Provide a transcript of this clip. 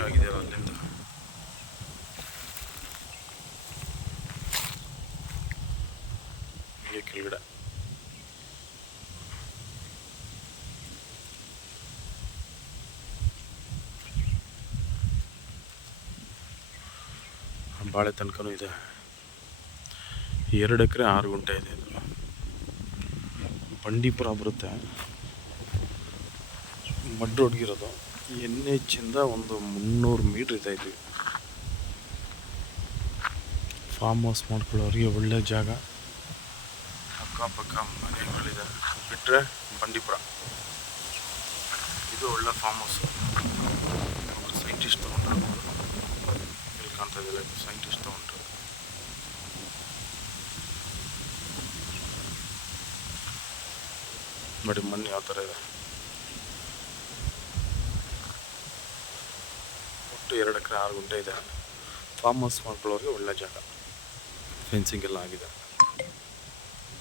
Fencing ಆಗಿದೆಯಲ್ಲ ಅಲ್ಲಿಂದ ಹೀಗೆ ಕೆಳಗಡೆ ಬಾಳೆ ತನಕನೂ ಇದೆ. 2 ಎಕರೆ 6 ಗುಂಟೆ ಇದೆ. ಇದು ಬಂಡೀಪುರ ಬರುತ್ತೆ, ಮಡ್ ರೋಡ್ಗಿರೋದು. NH ಇಂದ ಒಂದು 300 ಮೀಟ್ರ್ ಇದೆ. ಇದು ಫಾರ್ಮ್ ಹೌಸ್ ಮಾಡ್ಕೊಳ್ಳೋರಿಗೆ ಒಳ್ಳೆ ಜಾಗ, ಅಕ್ಕಪಕ್ಕ ಮನೆಗಳಿದೆ. ಬಿಟ್ಟರೆ ಬಂಡೀಪುರ ಇದು ಒಳ್ಳೆ ಫಾರ್ಮ್ ಹೌಸ್. ಒಬ್ಬರು ಸೈಂಟಿಸ್ಟ್ ತೊಗೊಂಡಿರ್ಬೋದು. ಇಲ್ಲಿ ಕಾಣ್ತಾ ಇದೆಯಲ್ಲ, ಇದು ಸೈಂಟಿಸ್ಟ್ ತೊಗೊಂಡ್ರು. ನೋಡಿ ಮಣ್ಣು ಯಾವ ಥರ ಇದೆ. ಒಟ್ಟು 2 ಎಕರೆ 6 ಗುಂಟೆ ಇದೆ. ಫಾರ್ಮ್ ಹೌಸ್ ಮಾಡ್ಕೊಳ್ಳೋರಿಗೆ ಒಳ್ಳೆ ಜಾಗ. ಫೆನ್ಸಿಂಗ್ ಎಲ್ಲ ಆಗಿದೆ.